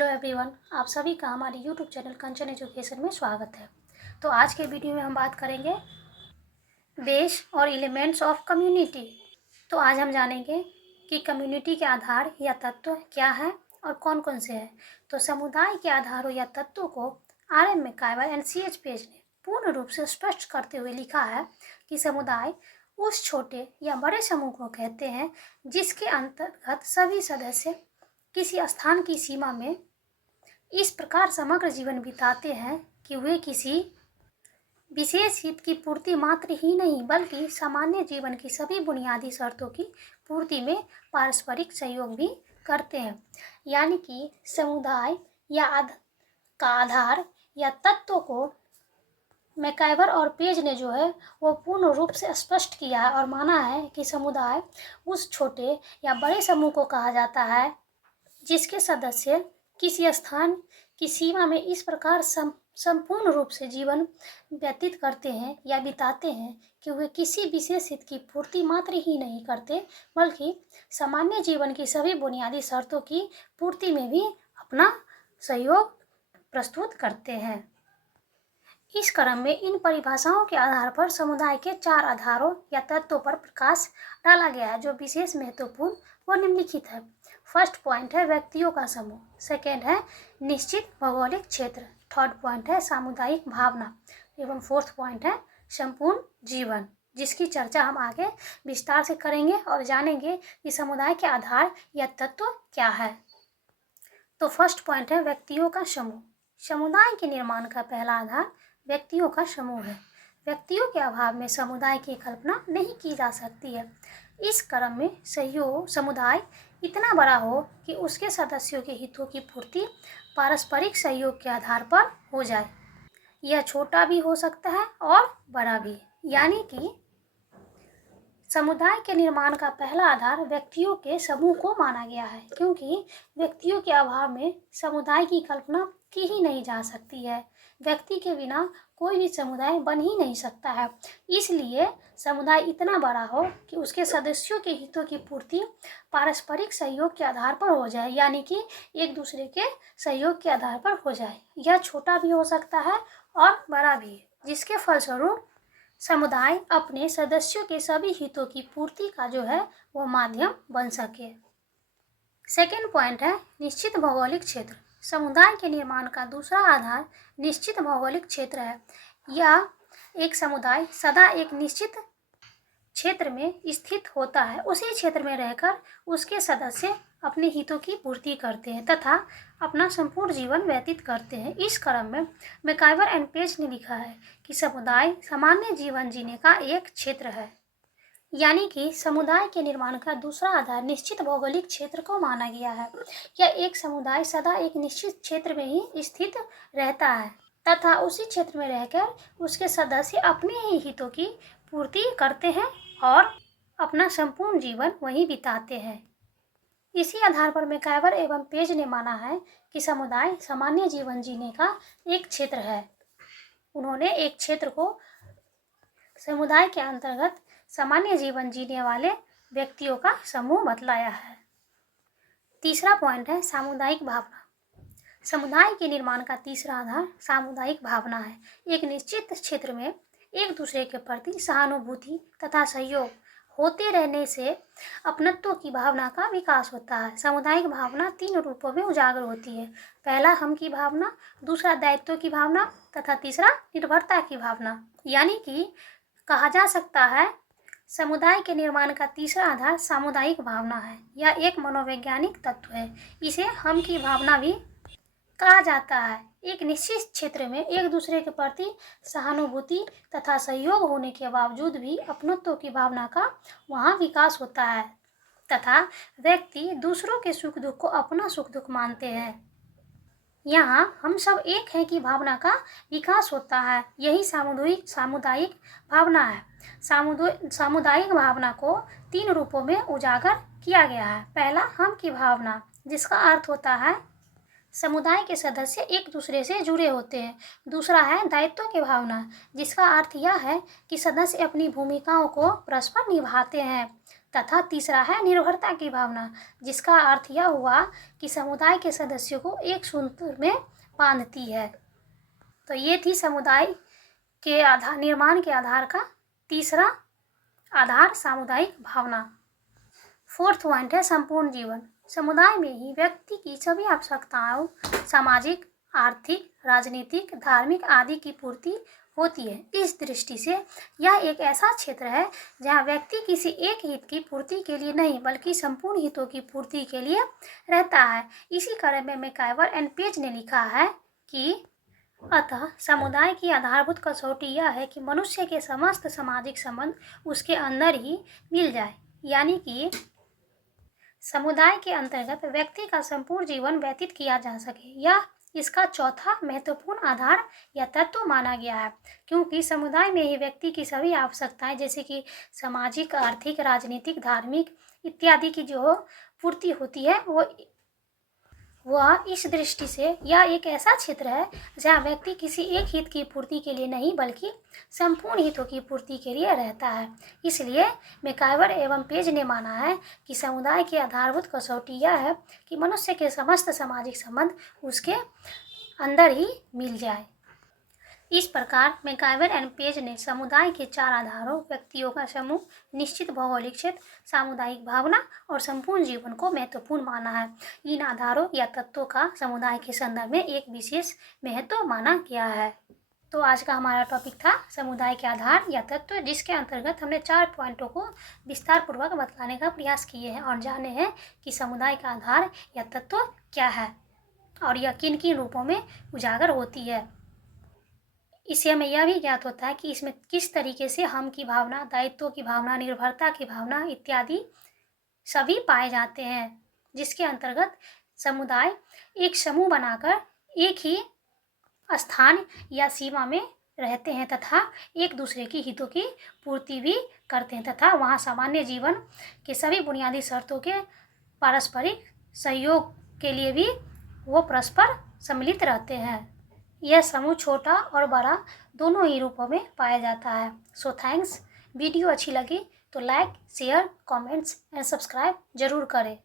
Hello everyone, आप सभी का हमारे यूट्यूब चैनल कंचन एजुकेशन में स्वागत है। तो आज के वीडियो में हम बात करेंगे बेस और एलिमेंट्स ऑफ कम्युनिटी। तो आज हम जानेंगे कि कम्युनिटी के आधार या तत्व क्या है और कौन कौन से हैं। तो समुदाय के आधारों या तत्वों को RM मैकइवर एंड CH पेज ने पूर्ण रूप से स्पष्ट करते हुए लिखा है कि समुदाय उस छोटे या बड़े समूह को कहते हैं जिसके अंतर्गत सभी सदस्य किसी स्थान की सीमा में इस प्रकार समग्र जीवन बिताते हैं कि वे किसी विशेष हित की पूर्ति मात्र ही नहीं बल्कि सामान्य जीवन की सभी बुनियादी शर्तों की पूर्ति में पारस्परिक सहयोग भी करते हैं। यानी कि समुदाय का आधार या तत्व को मैकइवर और पेज ने जो है वो पूर्ण रूप से स्पष्ट किया है और माना है कि समुदाय उस छोटे या बड़े समूह को कहा जाता है जिसके सदस्य किसी स्थान की सीमा में इस प्रकार संपूर्ण रूप से जीवन व्यतीत करते हैं या बिताते हैं कि वे किसी विशेष हित की पूर्ति मात्र ही नहीं करते बल्कि सामान्य जीवन की सभी बुनियादी शर्तों की पूर्ति में भी अपना सहयोग प्रस्तुत करते हैं। इस क्रम में इन परिभाषाओं के आधार पर समुदाय के 4 आधारों या तत्वों पर प्रकाश डाला गया है जो विशेष महत्वपूर्ण व निम्नलिखित है। फर्स्ट पॉइंट है व्यक्तियों का समूह, सेकेंड है निश्चित भौगोलिक क्षेत्र, थर्ड पॉइंट है सामुदायिक भावना एवं फोर्थ पॉइंट है संपूर्ण जीवन, जिसकी चर्चा हम आगे विस्तार से करेंगे और जानेंगे कि समुदाय के आधार या तत्व क्या है। तो फर्स्ट पॉइंट है व्यक्तियों का समूह। समुदाय के निर्माण का पहला आधार व्यक्तियों का समूह है। व्यक्तियों के अभाव में समुदाय की कल्पना नहीं की जा सकती है। इस क्रम में समुदाय इतना बड़ा हो कि उसके सदस्यों के हितों की पूर्ति पारस्परिक सहयोग के आधार पर हो जाए। यह छोटा भी हो सकता है और बड़ा भी। यानी कि समुदाय के निर्माण का पहला आधार व्यक्तियों के समूह को माना गया है, क्योंकि व्यक्तियों के अभाव में समुदाय की कल्पना की ही नहीं जा सकती है। व्यक्ति के बिना कोई भी समुदाय बन ही नहीं सकता है। इसलिए समुदाय इतना बड़ा हो कि उसके सदस्यों के हितों की पूर्ति पारस्परिक सहयोग के आधार पर हो जाए, यानी कि एक दूसरे के सहयोग के आधार पर हो जाए। यह छोटा भी हो सकता है और बड़ा भी, जिसके फलस्वरूप समुदाय अपने सदस्यों के सभी हितों की पूर्ति का जो है वो माध्यम बन सके। सेकेंड पॉइंट है निश्चित भौगोलिक क्षेत्र। समुदाय के निर्माण का दूसरा आधार निश्चित भौगोलिक क्षेत्र है। यह एक समुदाय सदा एक निश्चित क्षेत्र में स्थित होता है। उसी क्षेत्र में रहकर उसके सदस्य अपने हितों की पूर्ति करते हैं तथा अपना संपूर्ण जीवन व्यतीत करते हैं। इस क्रम में मैकइवर एंड पेज ने लिखा है कि समुदाय सामान्य जीवन जीने का एक क्षेत्र है। यानी कि समुदाय के निर्माण का दूसरा आधार निश्चित भौगोलिक क्षेत्र को माना गया है। यह एक समुदाय सदा एक निश्चित क्षेत्र में ही स्थित रहता है तथा उसी क्षेत्र में रहकर उसके सदस्य अपने ही हितों की पूर्ति करते हैं और अपना संपूर्ण जीवन वहीं बिताते हैं। इसी आधार पर मैकइवर एवं पेज ने माना है कि समुदाय सामान्य जीवन जीने का एक क्षेत्र है। उन्होंने एक क्षेत्र को समुदाय के अंतर्गत सामान्य जीवन जीने वाले व्यक्तियों का समूह बतलाया है। तीसरा पॉइंट है सामुदायिक भावना। समुदाय के निर्माण का तीसरा आधार सामुदायिक भावना है। एक निश्चित क्षेत्र में एक दूसरे के प्रति सहानुभूति तथा सहयोग होते रहने से अपनत्व की भावना का विकास होता है। सामुदायिक भावना 3 रूपों में उजागर होती है। पहला हम की भावना, दूसरा दायित्व की भावना तथा तीसरा निर्भरता की भावना। यानी कि कहा जा सकता है समुदाय के निर्माण का तीसरा आधार सामुदायिक भावना है। यह एक मनोवैज्ञानिक तत्व है। इसे हम की भावना भी कहा जाता है। एक निश्चित क्षेत्र में एक दूसरे के प्रति सहानुभूति तथा सहयोग होने के बावजूद भी अपनत्व की भावना का वहाँ विकास होता है तथा व्यक्ति दूसरों के सुख दुख को अपना सुख दुख मानते हैं। यहाँ हम सब एक हैं की भावना का विकास होता है। यही सामुदायिक भावना है। सामुदायिक भावना को 3 रूपों में उजागर किया गया है। पहला हम की भावना, जिसका अर्थ होता है समुदाय के सदस्य एक दूसरे से जुड़े होते हैं। दूसरा है दायित्व की भावना, जिसका अर्थ यह है कि सदस्य अपनी भूमिकाओं को परस्पर निभाते हैं। तथा तीसरा है निर्भरता की भावना, जिसका अर्थ यह हुआ कि समुदाय के सदस्यों को एक सूत्र में बांधती है। तो ये थी समुदाय के आधार निर्माण के आधार का तीसरा आधार, सामुदायिक भावना। फोर्थ पॉइंट है संपूर्ण जीवन। समुदाय में ही व्यक्ति की सभी आवश्यकताओं, सामाजिक, आर्थिक, राजनीतिक, धार्मिक आदि की पूर्ति होती है। इस दृष्टि से यह एक ऐसा क्षेत्र है जहाँ व्यक्ति किसी एक हित की पूर्ति के लिए नहीं बल्कि संपूर्ण हितों की पूर्ति के लिए रहता है। इसी कड़ी में मैकाइवर एंड पेज ने लिखा है कि अतः समुदाय की आधारभूत कसौटी यह है कि मनुष्य के समस्त सामाजिक संबंध उसके अंदर ही मिल जाए, यानी कि समुदाय के अंतर्गत व्यक्ति का संपूर्ण जीवन व्यतीत किया जा सके। यह इसका चौथा महत्वपूर्ण आधार या तत्व माना गया है, क्योंकि समुदाय में ही व्यक्ति की सभी आवश्यकताएं जैसे कि सामाजिक, आर्थिक, राजनीतिक, धार्मिक इत्यादि की जो पूर्ति होती है वह इस दृष्टि से यह एक ऐसा क्षेत्र है जहाँ व्यक्ति किसी एक हित की पूर्ति के लिए नहीं बल्कि संपूर्ण हितों की पूर्ति के लिए रहता है। इसलिए मैकाइवर एवं पेज ने माना है कि समुदाय की आधारभूत कसौटी यह है कि मनुष्य के समस्त सामाजिक संबंध उसके अंदर ही मिल जाए। इस प्रकार मैकाइवर एंड पेज ने समुदाय के चार आधारों, व्यक्तियों का समूह, निश्चित भौगोलिक क्षेत्र, सामुदायिक भावना और संपूर्ण जीवन को महत्वपूर्ण माना है। इन आधारों या तत्वों का समुदाय के संदर्भ में एक विशेष महत्व माना गया है। तो आज का हमारा टॉपिक था समुदाय के आधार या तत्व, जिसके अंतर्गत हमने 4 पॉइंटों को विस्तार पूर्वक बताने का प्रयास किए हैं और जाने हैं कि समुदाय का आधार या तत्व क्या है और यह किन किन रूपों में उजागर होती है। इससे हमें यह भी ज्ञात होता है कि इसमें किस तरीके से हम की भावना, दायित्व की भावना, निर्भरता की भावना इत्यादि सभी पाए जाते हैं, जिसके अंतर्गत समुदाय एक समूह बनाकर एक ही स्थान या सीमा में रहते हैं तथा एक दूसरे की हितों की पूर्ति भी करते हैं तथा वहाँ सामान्य जीवन के सभी बुनियादी शर्तों के पारस्परिक सहयोग के लिए भी वो परस्पर सम्मिलित रहते हैं। यह समूह छोटा और बड़ा दोनों ही रूपों में पाया जाता है। So thanks. वीडियो अच्छी लगी तो like, share, comments and subscribe जरूर करें।